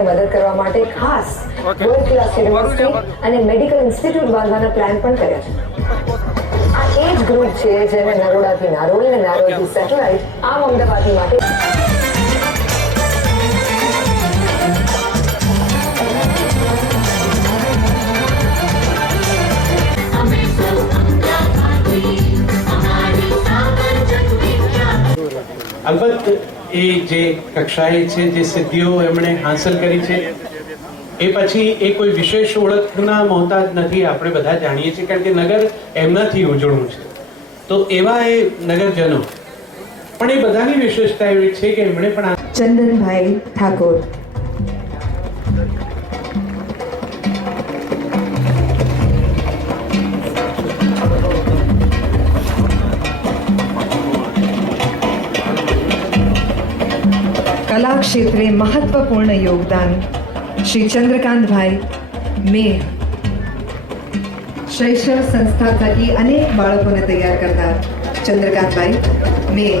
મદદ કરવા માટે ખાસ વર્લ્ડ ક્લાસ યુનિવર્સિટી અને મેડિકલ ઇન્સ્ટિટ્યૂટ બાંધવાના પ્લાન પણ કર્યા છે. આ એ જ ગ્રુપ છે જેને નરોડાથી નારોલ અને નારોલથી સેટેલાઇટ આમ અમદાવાદી માટે અલબત્ત એ જે કક્ષાએ છે જે સિદ્ધિઓ એમણે હાંસલ કરી છે એ પછી એ કોઈ વિશેષ ઓળખના મોહતાજ નથી. આપણે બધા જાણીએ છીએ કારણ કે નગર એમનાથી ઉજળું છે. તો એવા એ નગરજનો પણ એ બધાની વિશેષતા એવી છે કે એમણે પણ ચંદનભાઈ ઠાકોર, कला क्षेत्रे महत्वपूर्ण योगदान श्री चंद्रकांतभाई में शैक्षव संस्था थकी अनेक बाळकोने तैयार करता चंद्रकांतभाई में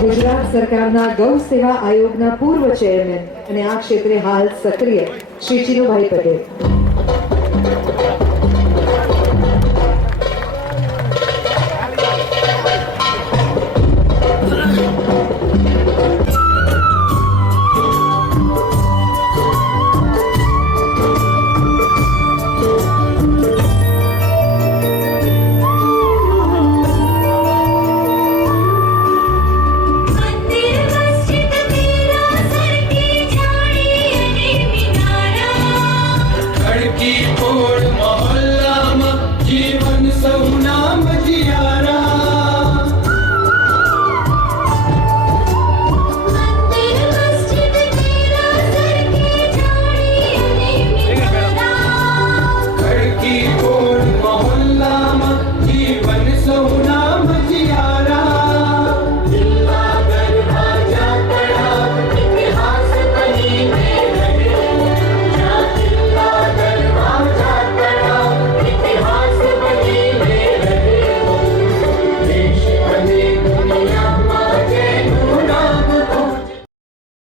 ગુજરાત સરકારના ગૌ સેવા આયોગના પૂર્વ ચેરમેન અને આ ક્ષેત્રે હાલ સક્રિય શ્રી ચિરુભાઈ પટેલ.